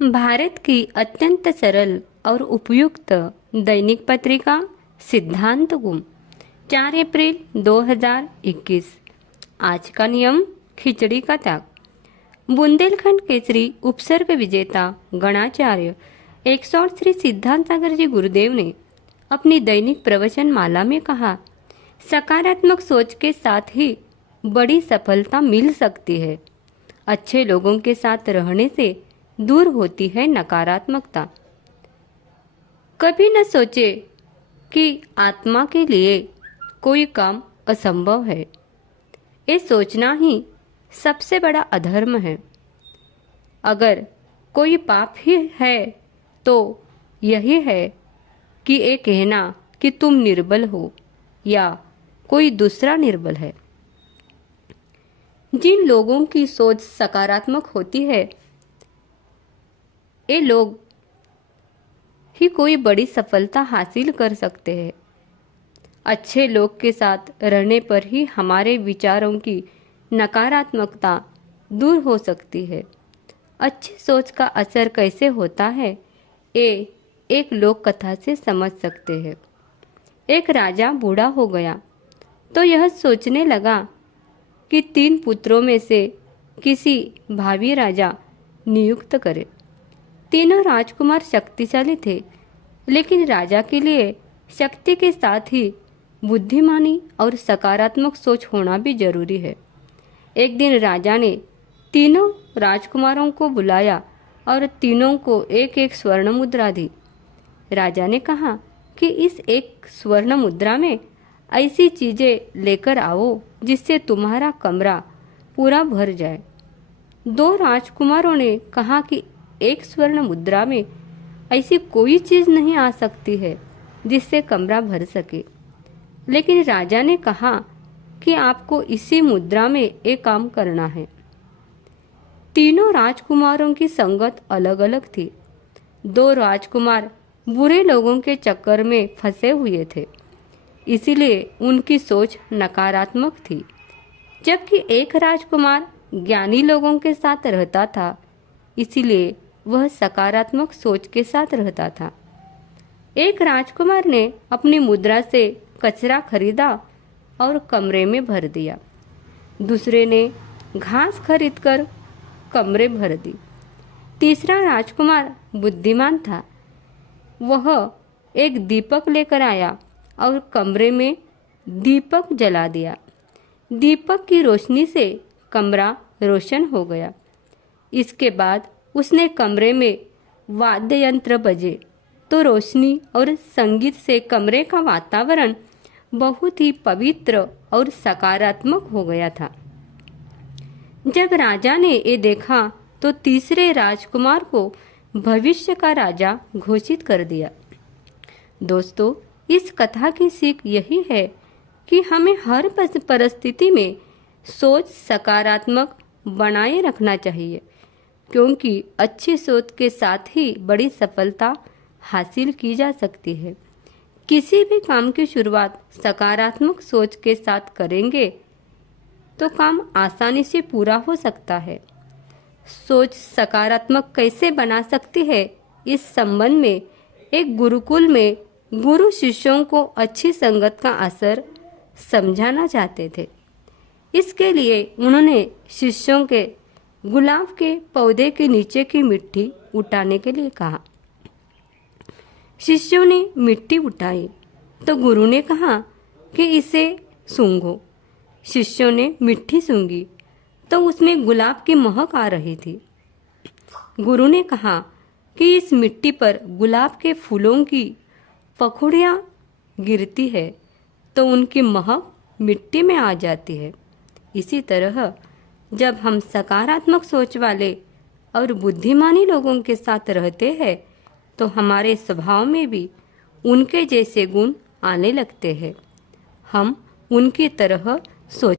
भारत की अत्यंत सरल और उपयुक्त दैनिक पत्रिका सिद्धांत गुम 4 अप्रैल 2021। आज का नियम खिचड़ी का त्याग। बुंदेलखंड केसरी उपसर्ग विजेता गणाचार्य 108 श्री सिद्धांत सागर जी गुरुदेव ने अपनी दैनिक प्रवचन माला में कहा, सकारात्मक सोच के साथ ही बड़ी सफलता मिल सकती है। अच्छे लोगों के साथ रहने से दूर होती है नकारात्मकता। कभी न सोचे कि आत्मा के लिए कोई काम असंभव है। ये सोचना ही सबसे बड़ा अधर्म है। अगर कोई पाप ही है तो यही है कि ये कहना कि तुम निर्बल हो या कोई दूसरा निर्बल है। जिन लोगों की सोच सकारात्मक होती है, ये लोग ही कोई बड़ी सफलता हासिल कर सकते हैं। अच्छे लोग के साथ रहने पर ही हमारे विचारों की नकारात्मकता दूर हो सकती है। अच्छी सोच का असर कैसे होता है, ये एक लोक कथा से समझ सकते हैं। एक राजा बूढ़ा हो गया तो यह सोचने लगा कि 3 पुत्रों में से किसी भावी राजा नियुक्त करे। तीनों राजकुमार शक्तिशाली थे, लेकिन राजा के लिए शक्ति के साथ ही बुद्धिमानी और सकारात्मक सोच होना भी जरूरी है। एक दिन राजा ने तीनों राजकुमारों को बुलाया और तीनों को एक एक स्वर्ण मुद्रा दी। राजा ने कहा कि इस एक स्वर्ण मुद्रा में ऐसी चीजें लेकर आओ जिससे तुम्हारा कमरा पूरा भर जाए। 2 राजकुमारों ने कहा कि एक स्वर्ण मुद्रा में ऐसी कोई चीज नहीं आ सकती है जिससे कमरा भर सके। लेकिन राजा ने कहा कि आपको इसी मुद्रा में एक काम करना है। तीनों राजकुमारों की संगत अलग अलग थी। 2 राजकुमार बुरे लोगों के चक्कर में फंसे हुए थे, इसीलिए उनकी सोच नकारात्मक थी, जबकि एक राजकुमार ज्ञानी लोगों के साथ रहता था, इसीलिए वह सकारात्मक सोच के साथ रहता था। एक राजकुमार ने अपनी मुद्रा से कचरा खरीदा और कमरे में भर दिया। दूसरे ने घास खरीदकर कमरे भर दी। तीसरा राजकुमार बुद्धिमान था। वह एक दीपक लेकर आया और कमरे में दीपक जला दिया। दीपक की रोशनी से कमरा रोशन हो गया। इसके बाद उसने कमरे में वाद्य यंत्र बजे तो रोशनी और संगीत से कमरे का वातावरण बहुत ही पवित्र और सकारात्मक हो गया था। जब राजा ने ये देखा तो तीसरे राजकुमार को भविष्य का राजा घोषित कर दिया। दोस्तों, इस कथा की सीख यही है कि हमें हर परिस्थिति में सोच सकारात्मक बनाए रखना चाहिए, क्योंकि अच्छी सोच के साथ ही बड़ी सफलता हासिल की जा सकती है। किसी भी काम की शुरुआत सकारात्मक सोच के साथ करेंगे तो काम आसानी से पूरा हो सकता है। सोच सकारात्मक कैसे बना सकती है, इस संबंध में एक गुरुकुल में गुरु शिष्यों को अच्छी संगत का असर समझाना चाहते थे। इसके लिए उन्होंने शिष्यों के गुलाब के पौधे के नीचे की मिट्टी उठाने के लिए कहा। शिष्यों ने मिट्टी उठाई तो गुरु ने कहा कि इसे सूंघो। शिष्यों ने मिट्टी सूंघी तो उसमें गुलाब की महक आ रही थी। गुरु ने कहा कि इस मिट्टी पर गुलाब के फूलों की पखुड़ियाँ गिरती है तो उनकी महक मिट्टी में आ जाती है। इसी तरह जब हम सकारात्मक सोच वाले और बुद्धिमानी लोगों के साथ रहते हैं तो हमारे स्वभाव में भी उनके जैसे गुण आने लगते हैं। हम उनकी तरह सोच